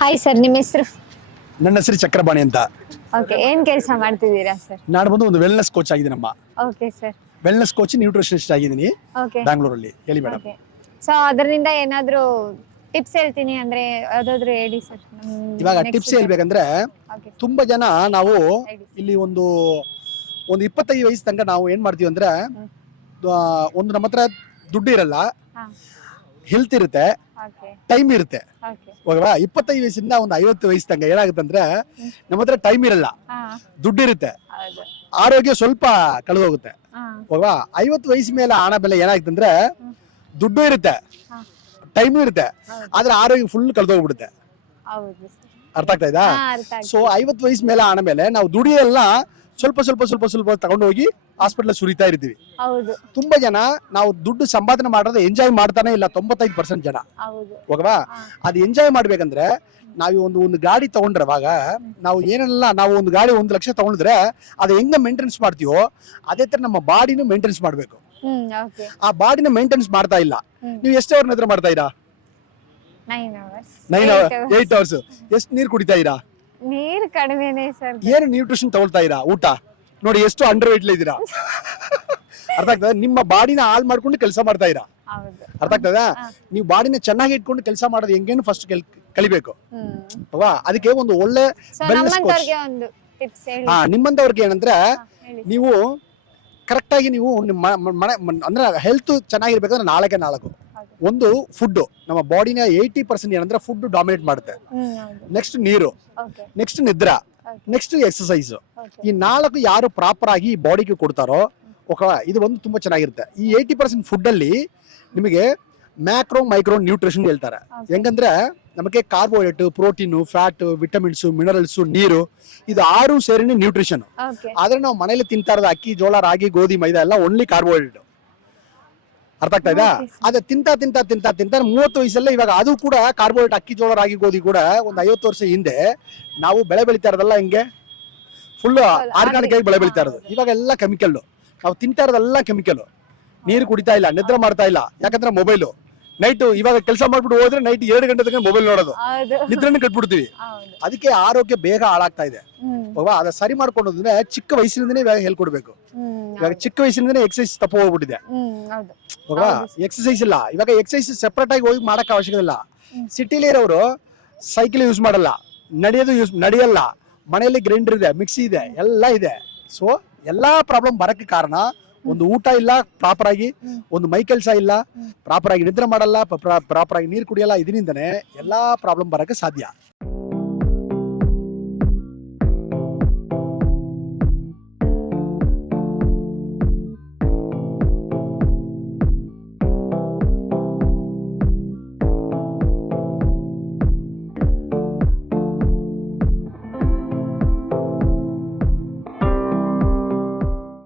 Hi sir, ನಿಮ್ಮ ಹೆಸರು? ನನ್ನ ಹೆಸರು ಚಕ್ರಪಾಣಿ ಅಂತ. ಓಕೆ, ಏನ್ ಕೆಲಸ ಮಾಡ್ತಿದ್ದೀರಾ ಸರ್? ನಾನು ಬಂದು ಒಂದು ವೆಲ್ನೆಸ್ ಕೋಚ್ ಆಗಿದ್ದೀನಮ್ಮ. Okay sir. Wellness coach, nutritionist ಆಗಿದ್ದೀನಿ ಓಕೆ ಬ್ಯಾಂಗ್ಳೂರಲ್ಲಿ. ಹೇಳಿ ಮೇಡಮ್. ಓಕೆ. ಸೊ ಅದರಿಂದ ಏನಾದರೂ ಟಿಪ್ಸ್ ಹೇಳ್ತೀನಿ ಅಂದ್ರೆ ಯಾವ್ದಾದ್ರು ಹೇಳಿ ಸರ್. ಇವಾಗ ಟಿಪ್ಸ್ ಹೇಳ್ಬೇಕಂದ್ರೆ, ಓಕೆ ತುಂಬಾ ಜನ ನಾವು ಹೇಳಿ. ಇಲ್ಲಿ ಒಂದು 25 ವಯಸ್ಸು ತನಕ ನಾವು ಏನ್ ಮಾಡ್ತೀವಿ ಅಂದ್ರೆ, ಒಂದು ನಮ್ಮ ಹತ್ರ ದುಡ್ಡು ಇರಲ್ಲ, ಹಾ ಹೆಲ್ತ್ ಇರುತ್ತೆ, ಓಕೆ ಟೈಮ್ ಇರುತ್ತೆ. ಓಕೆ ಹೋಗವಾ 25 ವಯಸ್ಸಿಂದ ಒಂದು 50 ವಯಸ್ಸು ತನಕ ಏನಾಗುತ್ತೆ ಅಂದ್ರೆ, ನಮ್ಮ ಹತ್ರ ಟೈಮ್ ಇರಲ್ಲ, ಹಾ ದುಡ್ಡು ಇರುತ್ತೆ, ಹೌದು. ಆರೋಗ್ಯ ಸ್ವಲ್ಪ ಕಳೆದೋಗುತ್ತೆ. ಹಾ ಹೋಗವಾ 50 ವಯಸ್ಸು ಮೇಲೆ ಹಣ ಬೆಲೆ ಏನಾಗುತ್ತೆ ಅಂದ್ರೆ, ದುಡ್ಡು ಇರುತ್ತೆ, ಹಾ ಟೈಮ್ ಇರುತ್ತೆ, ಹೌದು. ಆದ್ರೆ ಆರೋಗ್ಯ ಫುಲ್ ಕಳೆದೋಗ್ಬಿಡುತ್ತೆ. ಹೌದು ಸರ್. ಅರ್ಥ ಆಗ್ತಾ ಇದಾ? ಹಾ, ಅರ್ಥ ಆಯ್ತು. ಸೊ 50 ವಯಸ್ಸು ಮೇಲೆ ಆನ ಮೇಲೆ ನಾವು ದುಡಿಯೆಲ್ಲ ಸ್ವಲ್ಪ ಸ್ವಲ್ಪ ಸ್ವಲ್ಪ ಸ್ವಲ್ಪ ತಗೊಂಡು ಹೋಗಿ ಹಾಸ್ಪಿಟಲ್ ಸುರಿತಾ ಇರ್ತೀವಿ. ಹೌದು ತುಂಬಾ ಜನ ನಾವು ದುಡ್ಡು ಸಂಪಾದನೆ ಮಾಡೋದು ಎಂಜಾಯ್ ಮಾಡ್ತಾನೆ ಇಲ್ಲ. 95% ಜನ ಹೌದು. ಹೋಗವಾ ಹಾ. ಅದು ಎಂಜಾಯ್ ಮಾಡ್ಬೇಕಂದ್ರೆ, ನಾವು ಒಂದು ಗಾಡಿ ತಗೊಂಡ್ರೆ, ಅವಾಗ ನಾವು ಏನೆಲ್ಲ ನಾವು ಒಂದು ಗಾಡಿ 1 ಲಕ್ಷ ತಗೊಂಡ್ರೆ ಅದು ಹೆಂಗ ಮೇಂಟೆನೆನ್ಸ್ ಮಾಡ್ತೀವೋ ಅದೇ ತರ ನಮ್ಮ ಬಾಡಿನೂ ಮೇಂಟೆನೆನ್ಸ್ ಮಾಡ್ಬೇಕು. ಓಕೆ. ಆ ಬಾಡಿನ ಮೇಂಟೆನೆನ್ಸ್ ಮಾಡ್ತಾ ಇಲ್ಲ. ನೀವು ಎಷ್ಟು ಅವರ್ ನಿದ್ರೆ ಮಾಡ್ತಾ ಇರಾ? 9 hours 8 ಅವರ್ಸ್. ಎಷ್ಟು ನೀರು ಕುಡಿತಾ ಇರಾ? ನೀರು ಕಡಿಮೆನೆ ಸರ್. ಏನು ನ್ಯೂಟ್ರಿಷನ್ ತಗೊಳ್ತಾ ಇರಾ? ಊಟ ನೋಡಿ, ಎಷ್ಟು ಅಂಡರ್ ವೇಟ್ ಇದ್ದೀರಾ. ಅರ್ಥ ಆಗ್ತದೆ? ನಿಮ್ಮ ಬಾಡಿನ ಹಾಳು ಮಾಡ್ಕೊಂಡು ಕೆಲಸ ಮಾಡ್ತಾ ಇರಾ. ಹೌದು. ಅರ್ಥ ಆಗ್ತದ? ನೀವು ಬಾಡಿನ ಚೆನ್ನಾಗಿ ಇಟ್ಕೊಂಡು ಕೆಲಸ ಮಾಡೋದು ಹೆಂಗೇನು ಫಸ್ಟ್ ಕಲಿಬೇಕು ಅಲ್ವಾ? ಅದಕ್ಕೆ ಒಂದು ಒಳ್ಳೆ ವೆಲ್ನೆಸ್ ಕೋಚ್. ನಮ್ಮಂತವ್ರಿಗೆ ಒಂದು ಟಿಪ್ಸ್ ಹೇಳಿ. ನಿಮ್ಮಂತವ್ರಿಗೆ ಏನಂದ್ರೆ, ಹೇಳಿ. ನೀವು ಕರೆಕ್ಟ್ ಆಗಿ ನೀವು ನಿಮ್ಮ ಮನೆ ಅಂದ್ರೆ ಹೆಲ್ತ್ ಚೆನ್ನಾಗಿರ್ಬೇಕಂದ್ರೆ 4 ಹೌದು. ಒಂದು ಫುಡ್. ನಮ್ಮ ಬಾಡಿನ 80% ಏನಂದ್ರೆ ಫುಡ್ ಡಾಮಿನೇಟ್ ಮಾಡುತ್ತೆ. ಹೌದು. ನೆಕ್ಸ್ಟ್ ನೀರು, ಓಕೆ ನೆಕ್ಸ್ಟ್ ನಿದ್ರಾ, ಓಕೆ ನೆಕ್ಸ್ಟ್ ಎಕ್ಸಸೈಸ್. ಓಕೆ. ಈ 4 ಯಾರು ಪ್ರಾಪರ್ ಆಗಿ ಬಾಡಿಗೆ ಕೊಡ್ತಾರೋ, ಇದು ಒಂದು ತುಂಬಾ ಚೆನ್ನಾಗಿರುತ್ತೆ. ಈ 80% ಫುಡ್ ಅಲ್ಲಿ ನಿಮಗೆ ಮ್ಯಾಕ್ರೋ ಮೈಕ್ರೋ ನ್ಯೂಟ್ರಿಷನ್ ಹೇಳ್ತಾರೆ. Okay. ಹೆಂಗಂದ್ರೆ ನಮಗೆ carbohydrate, protein, fat, vitamins, minerals, ನೀರು, ಇದು 6 ಸೇರಿನ ನ್ಯೂಟ್ರಿಷನ್. ಓಕೆ. ಆದ್ರೆ ನಾವು ಮನೇಲಿ ತಿಂತಾ ಇರೋದು ಅಕ್ಕಿ, ಜೋಳ, ರಾಗಿ, ಗೋಧಿ, ಮೈದಾ ಎಲ್ಲ ಓನ್ಲಿ ಕಾರ್ಬೋಹೈಡ್ರೇಟ್. ಅರ್ಥ ಆಗ್ತಾ ಇದಾ? Okay, sir. ಅದೇ ತಿಂತಾ 30 ವಯಸ್ಸಲ್ಲೇ ಇವಾಗ ಅದು ಕೂಡ ಕಾರ್ಬೋಹೈಡ್ರೇಟ್, ಅಕ್ಕಿ, ಜೋಳ, ರಾಗಿ, ಗೋಧಿ ಕೂಡ ಒಂದು 50 ವರ್ಷ ಹಿಂದೆ ನಾವು ಬೆಳೆ ಬೆಳಿತಾ ಇರೋದಲ್ಲ ಹಿಂಗೆ ಫುಲ್ ಆರ್ಗಾನಿಕ್ ಆಗಿ ಬೆಳೆ ಬೆಳಿತಾ ಇರೋದು. ಇವಾಗ ಎಲ್ಲ ಕೆಮಿಕಲ್. ನಾವು ತಿಂತಾ ಇರೋದೆಲ್ಲ ಕೆಮಿಕಲ್. ನೀರು ಕುಡಿತಾ ಇಲ್ಲ, ನಿದ್ರೆ ಮಾಡ್ತಾ ಇಲ್ಲ. ಯಾಕಂದ್ರೆ ಮೊಬೈಲು ನೈಟ್ ಇವಾಗ ಕೆಲಸ ಮಾಡ್ಬಿಟ್ಟು ಹೋದ್ರೆ ನೈಟ್ 2 ಗಂಟೆ ತನಕ ಮೊಬೈಲ್ ನೋಡೋದು, ಹೌದು. ನಿದ್ರೆನ ಕಟ್ಬಿಡ್ತೀವಿ. ಹೌದು. ಅದಕ್ಕೆ ಆರೋಗ್ಯ ಬೇಗ ಹಾಳಾಗ್ತಾ ಇದೆ. ಅಲ್ವಾ? ಅದ ಸರಿ ಮಾಡ್ಕೊಂಡ್ರೆ ಚಿಕ್ಕ ವಯಸ್ಸಿನಿಂದನೇ ಇವಾಗ ಹೇಳ್ಕೊಡ್ಬೇಕು. ಇವಾಗ ಚಿಕ್ಕ ವಯಸ್ಸಿನಿಂದನೇ ಎಕ್ಸಸೈಸ್ ತಪ್ಪ ಹೋಗ್ಬಿಟ್ಟಿದೆ. ಹೌದು. ಅಲ್ವಾ? ಎಕ್ಸಸೈಸ್ ಇಲ್ಲ. ಇವಾಗ ಎಕ್ಸಸೈಸ್ ಸೆಪರೇಟ್ ಆಗಿ ಹೋಗಿ ಮಾಡಕ್ ಅವಶ್ಯಕತೆ ಇಲ್ಲ. ಸಿಟಿಲಿ ಇರೋರು ಸೈಕಲ್ ಯೂಸ್ ಮಾಡಲ್ಲ, ನಡೆಯಲ್ಲ, ಮನೆಯಲ್ಲಿ ಗ್ರೈಂಡರ್ ಇದೆ, ಮಿಕ್ಸಿ ಇದೆ, ಎಲ್ಲ ಇದೆ. ಸೊ ಎಲ್ಲಾ ಪ್ರಾಬ್ಲಮ್ ಬರಕ್ಕೆ ಕಾರಣ ಒಂದು ಊಟ ಇಲ್ಲ ಪ್ರಾಪರ್ ಆಗಿ, ಒಂದು ಮೈ ಕೆಲಸ ಇಲ್ಲ, ಪ್ರಾಪರ್ ಆಗಿ ನಿದ್ರೆ ಮಾಡಲ್ಲ, ಪ್ರಾಪರ್ ಆಗಿ ನೀರು ಕುಡಿಯಲ್ಲ. ಇದರಿಂದನೇ ಎಲ್ಲಾ ಪ್ರಾಬ್ಲಮ್ ಬರಕ್ಕೆ ಸಾಧ್ಯ.